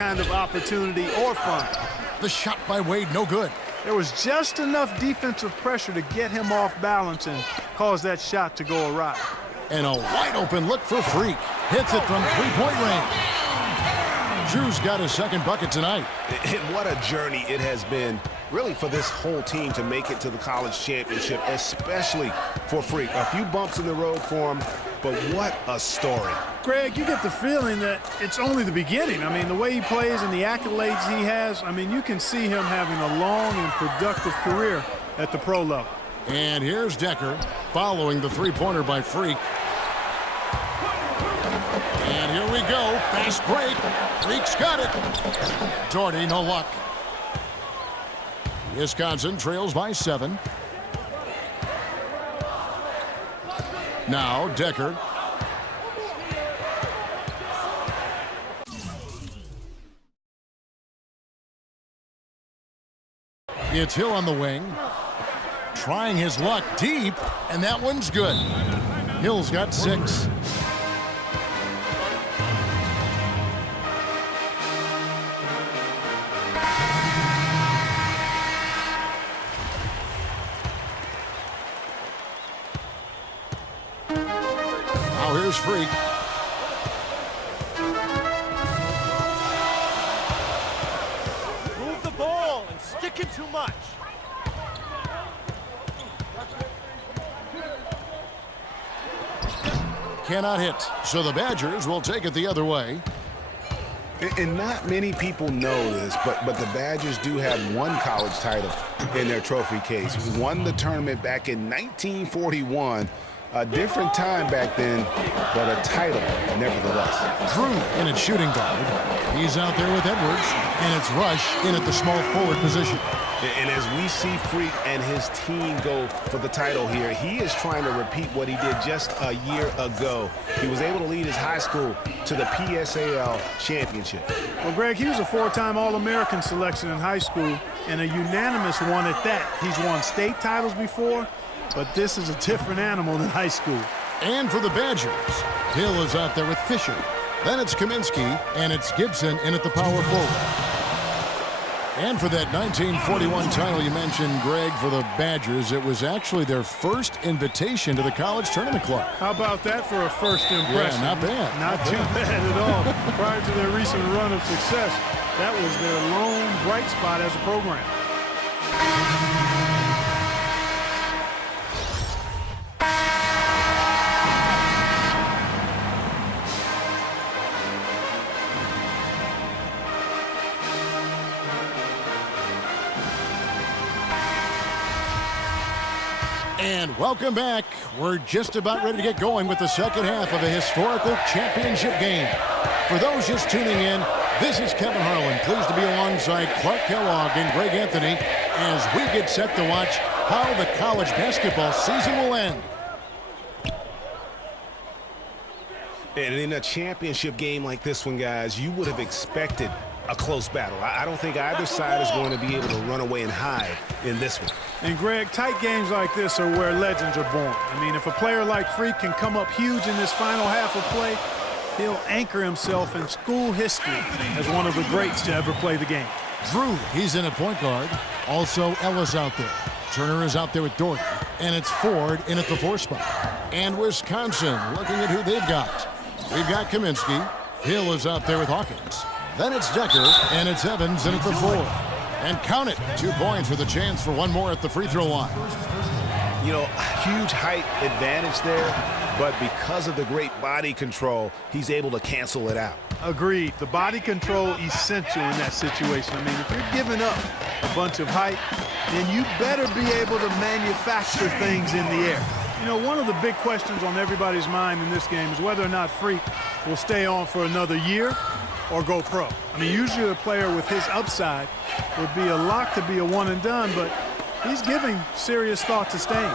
kind of opportunity or fun. The shot by Wade, no good. There was just enough defensive pressure to get him off balance and cause that shot to go awry. And a wide open look for Freak. Hits it from three-point range. Drew's got his second bucket tonight. And what a journey it has been, really, for this whole team to make it to the college championship, especially for Freak. A few bumps in the road for him, but what a story. Greg, you get the feeling that it's only the beginning. I mean, the way he plays and the accolades he has, I mean, you can see him having a long and productive career at the pro level. And here's Decker following the three-pointer by Freak. And here we go. Fast break. Freak's got it. Doherty, no luck. Wisconsin trails by 7. Now Decker. It's Hill on the wing. Trying his luck deep, and that one's good. Hill's got 6. Now here's Freak. Move the ball and stick it too much. Cannot hit, so the Badgers will take it the other way. And not many people know this, but the Badgers do have one college title in their trophy case. Won the tournament back in 1941. A different time back then, but a title nevertheless. Drew in at shooting guard. He's out there with Edwards, and it's Rush in at the small forward position. And as we see Freak and his team go for the title here, he is trying to repeat what he did just a year ago. He was able to lead his high school to the PSAL championship. Well, Greg, he was a 4-time All-American selection in high school and a unanimous one at that. He's won state titles before, but this is a different animal than high school. And for the Badgers, Hill is out there with Fisher. Then it's Kaminsky, and it's Gibson in at the power forward. And for that 1941 title you mentioned, Greg, for the Badgers, it was actually their first invitation to the College Tournament Club. How about that for a first impression? Yeah, not bad. Not too bad at all. Prior to their recent run of success, that was their lone bright spot as a program. And welcome back. We're just about ready to get going with the second half of a historical championship game. For those just tuning in, this is Kevin Harlan, pleased to be alongside Clark Kellogg and Greg Anthony as we get set to watch how the college basketball season will end. And in a championship game like this one, guys, you would have expected a close battle. I don't think either side is going to be able to run away and hide in this one. And Greg, tight games like this are where legends are born. I mean, if a player like Freak can come up huge in this final half of play, he'll anchor himself in school history as one of the greats to ever play the game. Drew, he's in at point guard. Also Ellis out there. Turner is out there with Doherty. And it's Ford in at the 4 spot. And Wisconsin looking at who they've got. We've got Kaminsky. Hill is out there with Hawkins. Then it's Decker, and it's Evans in at the 4. And count it, 2 points with a chance for one more at the free throw line. You know, huge height advantage there, but because of the great body control, he's able to cancel it out. Agreed. The body control essential in that situation. I mean, if you're giving up a bunch of height, then you better be able to manufacture things in the air. You know, one of the big questions on everybody's mind in this game is whether or not Freak will stay on for another year or go pro. I mean, usually a player with his upside would be a lock to be a one and done, but he's giving serious thought to staying.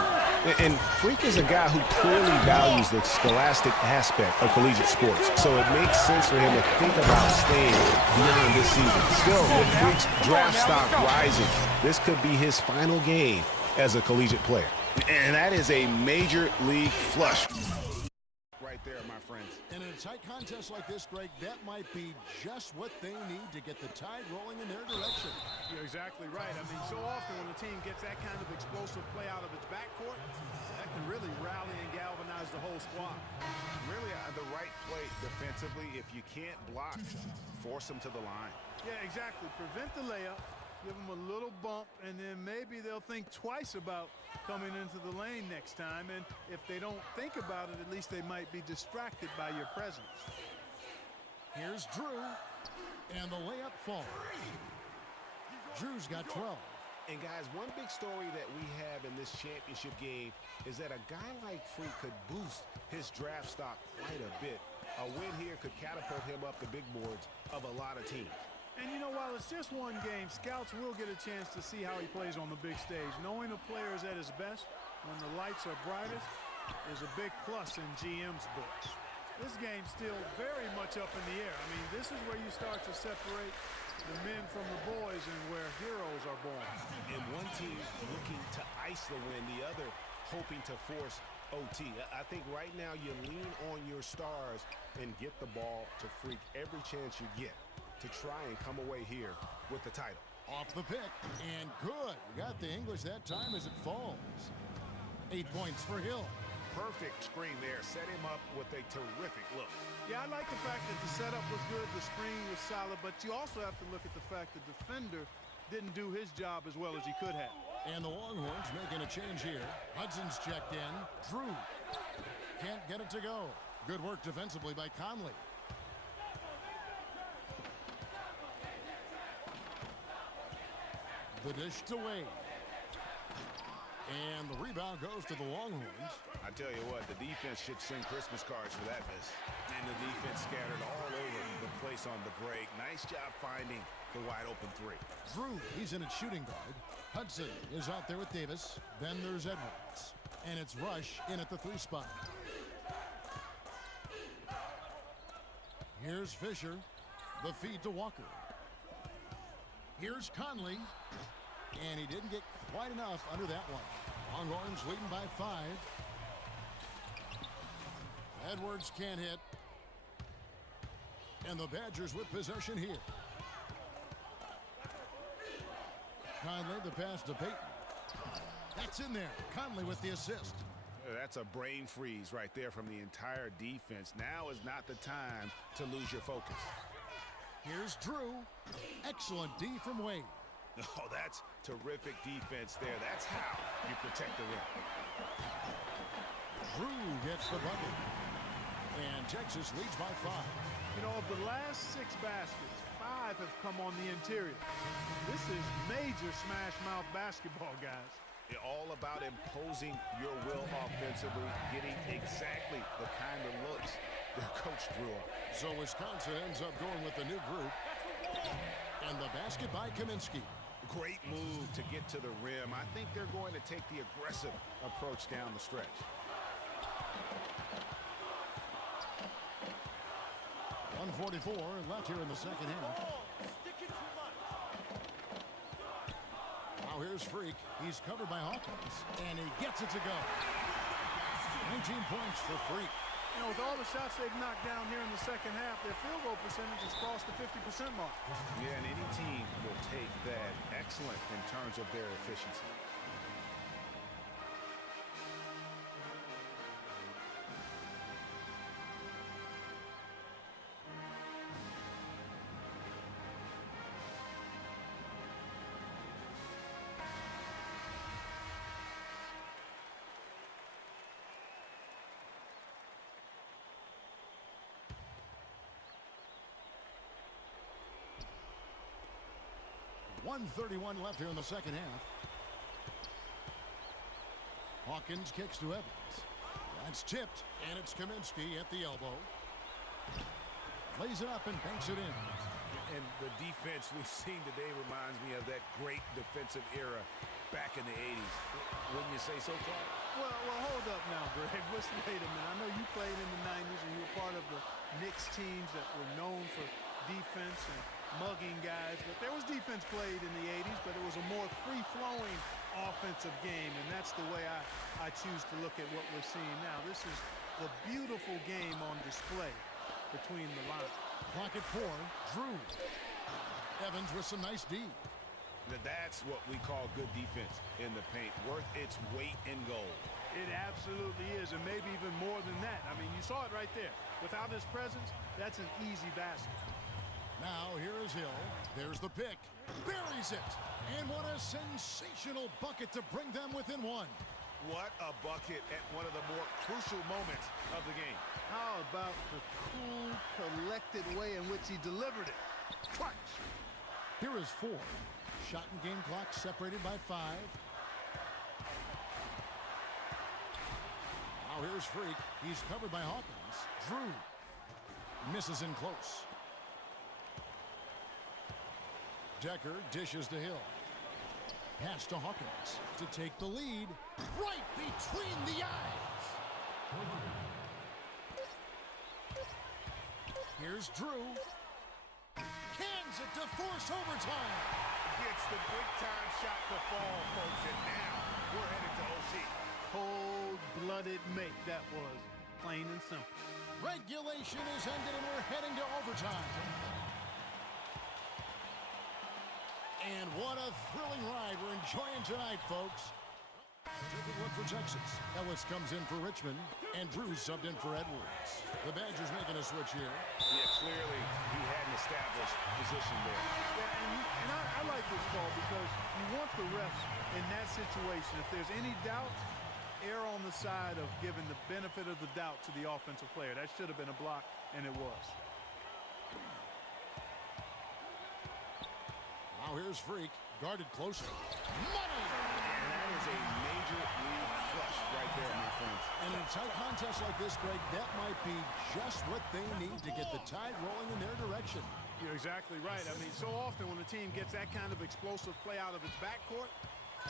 And Freak is a guy who clearly values the scholastic aspect of collegiate sports, so it makes sense for him to think about staying beyond this season. Still, with Freak's draft stock rising, this could be his final game as a collegiate player. And that is a major league flush right right there, my friends. And in a tight contest like this, Greg, that might be just what they need to get the tide rolling in their direction. You're exactly right. I mean, so often when a team gets that kind of explosive play out of its backcourt, that can really rally and galvanize the whole squad. Really, the right play defensively. If you can't block, force them to the line. Yeah, exactly. Prevent the layup, give them a little bump, and then maybe they'll think twice about coming into the lane next time. And if they don't think about it, at least they might be distracted by your presence. Here's Drew, and the layup falls. Drew's got 12. And guys, one big story that we have in this championship game is that a guy like Freak could boost his draft stock quite a bit. A win here could catapult him up the big boards of a lot of teams. And you know, while it's just one game, scouts will get a chance to see how he plays on the big stage. Knowing a player is at his best when the lights are brightest is a big plus in GM's books. This game's still very much up in the air. I mean, this is where you start to separate the men from the boys and where heroes are born. And one team looking to ice the win, the other hoping to force OT. I think right now you lean on your stars and get the ball to Freak every chance you get to try and come away here with the title. Off the pick, and good. We got the English that time as it falls. 8 points for Hill. Perfect screen there. Set him up with a terrific look. Yeah, I like the fact that the setup was good, the screen was solid, but you also have to look at the fact the defender didn't do his job as well as he could have. And the Longhorns making a change here. Hudson's checked in. Drew can't get it to go. Good work defensively by Conley. The dish to Wade. And the rebound goes to the Longhorns. I tell you what, the defense should send Christmas cards for that miss. And the defense scattered all over the place on the break. Nice job finding the wide open three. Drew, he's in at shooting guard. Hudson is out there with Davis. Then there's Edwards. And it's Rush in at the 3 spot. Here's Fisher. The feed to Walker. Here's Conley. And he didn't get quite enough under that one. Longhorns leading by 5. Edwards can't hit. And the Badgers with possession here. Conley, the pass to Payton. That's in there. Conley with the assist. That's a brain freeze right there from the entire defense. Now is not the time to lose your focus. Here's Drew. Excellent D from Wade. Oh, that's terrific defense there. That's how you protect the rim. Drew gets the bucket. And Texas leads by 5. You know, of the last 6 baskets, 5 have come on the interior. This is major smash mouth basketball, guys. It's all about imposing your will offensively, getting exactly the kind of looks their coach drew up. So Wisconsin ends up going with the new group. And the basket by Kaminsky. Great move to get to the rim. I think they're going to take the aggressive approach down the stretch. .144 left here in the second half. Sticking too much. Now here's Freak. He's covered by Hawkins. And he gets it to go. 19 points for Freak. You know, with all the shots they've knocked down here in the second half, their field goal percentage has crossed the 50% mark. Yeah, and any team will take that excellent in terms of their efficiency. .131 left here in the second half. Hawkins kicks to Evans. That's tipped, and it's Kaminsky at the elbow. Lays it up and banks it in. And the defense we've seen today reminds me of that great defensive era back in the 80s. Wouldn't you say so, Clark? Well, hold up now, Greg. Wait a minute. I know you played in the 90s and you were part of the Knicks teams that were known for defense and mugging guys, but there was defense played in the 80s, but it was a more free-flowing offensive game, and that's the way I choose to look at what we're seeing now. This is the beautiful game on display between the lines. Clock at 4. Drew. Evans with some nice D. That's what we call good defense in the paint, worth its weight in gold. It absolutely is, and maybe even more than that. I mean, you saw it right there. Without his presence, that's an easy basket. Now here is Hill. There's the pick. Buries it. And what a sensational bucket to bring them within 1. What a bucket at one of the more crucial moments of the game. How about the cool, collected way in which he delivered it? Clutch. Here is 4. Shot and game clock separated by 5. Now here's Freak. He's covered by Hawkins. Drew misses in close. Decker dishes to Hill. Pass to Hawkins to take the lead. Right between the eyes. Here's Drew. Cans it to force overtime. Gets the big-time shot to fall, folks, and now we're headed to OT. Cold-blooded make that was, plain and simple. Regulation is ended and we're heading to overtime. And what a thrilling ride we're enjoying tonight, folks. Different look for Texas. Ellis comes in for Richmond, and Drew subbed in for Edwards. The Badgers making a switch here. Yeah, clearly he had an established position there. Yeah, and I like this call because you want the refs in that situation. If there's any doubt, err on the side of giving the benefit of the doubt to the offensive player. That should have been a block, and it was. Now here's Freak, guarded closely. Money! And that is a major league flush right there, my friends. And in a tight contest like this, Greg, that might be just what they need to get the tide rolling in their direction. You're exactly right. I mean, so often when a team gets that kind of explosive play out of its backcourt,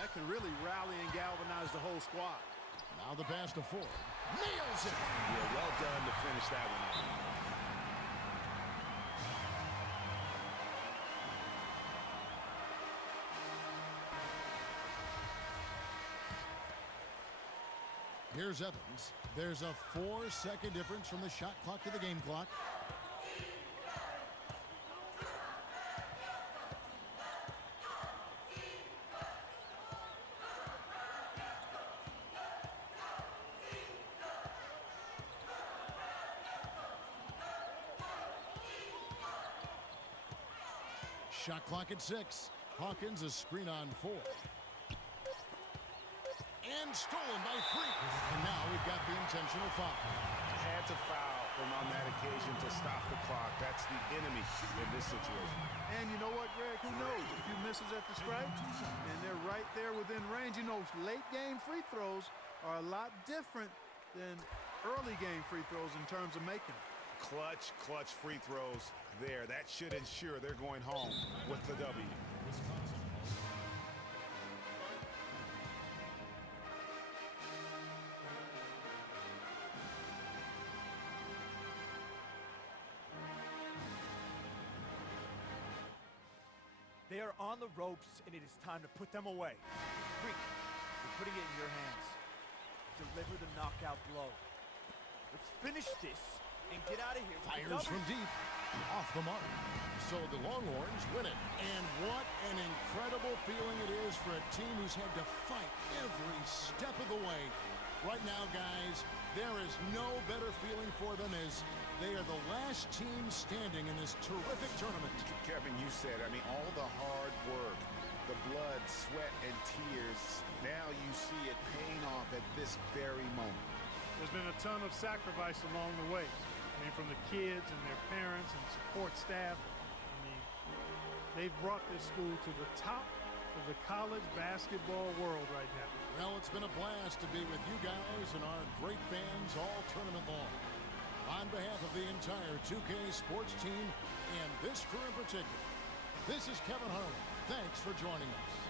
that can really rally and galvanize the whole squad. Now the pass to Ford. Nails it! Yeah, well done to finish that one off. Here's Evans. There's a 4-second difference from the shot clock to the game clock. Shot clock at 6. Hawkins a screen on 4. And stolen by Freak. And now we've got the intentional foul. Had to foul him on that occasion to stop the clock. That's the enemy in this situation. And you know what, Greg? Who knows? A few misses at the stripe, and they're right there within range. You know, late-game free throws are a lot different than early-game free throws in terms of making them. Clutch free throws there. That should ensure they're going home with the W. They are on the ropes, and it is time to put them away. Freak, we're putting it in your hands. Deliver the knockout blow. Let's finish this and get out of here. Fires from deep. Off the mark. So the Longhorns win it. And what an incredible feeling it is for a team who's had to fight every step of the way. Right now, guys, there is no better feeling for them as they are the last team standing in this terrific tournament. Kevin, you said, I mean, all the hard work, the blood, sweat, and tears, now you see it paying off at this very moment. There's been a ton of sacrifice along the way. I mean, from the kids and their parents and support staff. I mean, they've brought this school to the top of the college basketball world right now. Well, it's been a blast to be with you guys and our great fans all tournament long. On behalf of the entire 2K sports team and this crew in particular, this is Kevin Harlan. Thanks for joining us.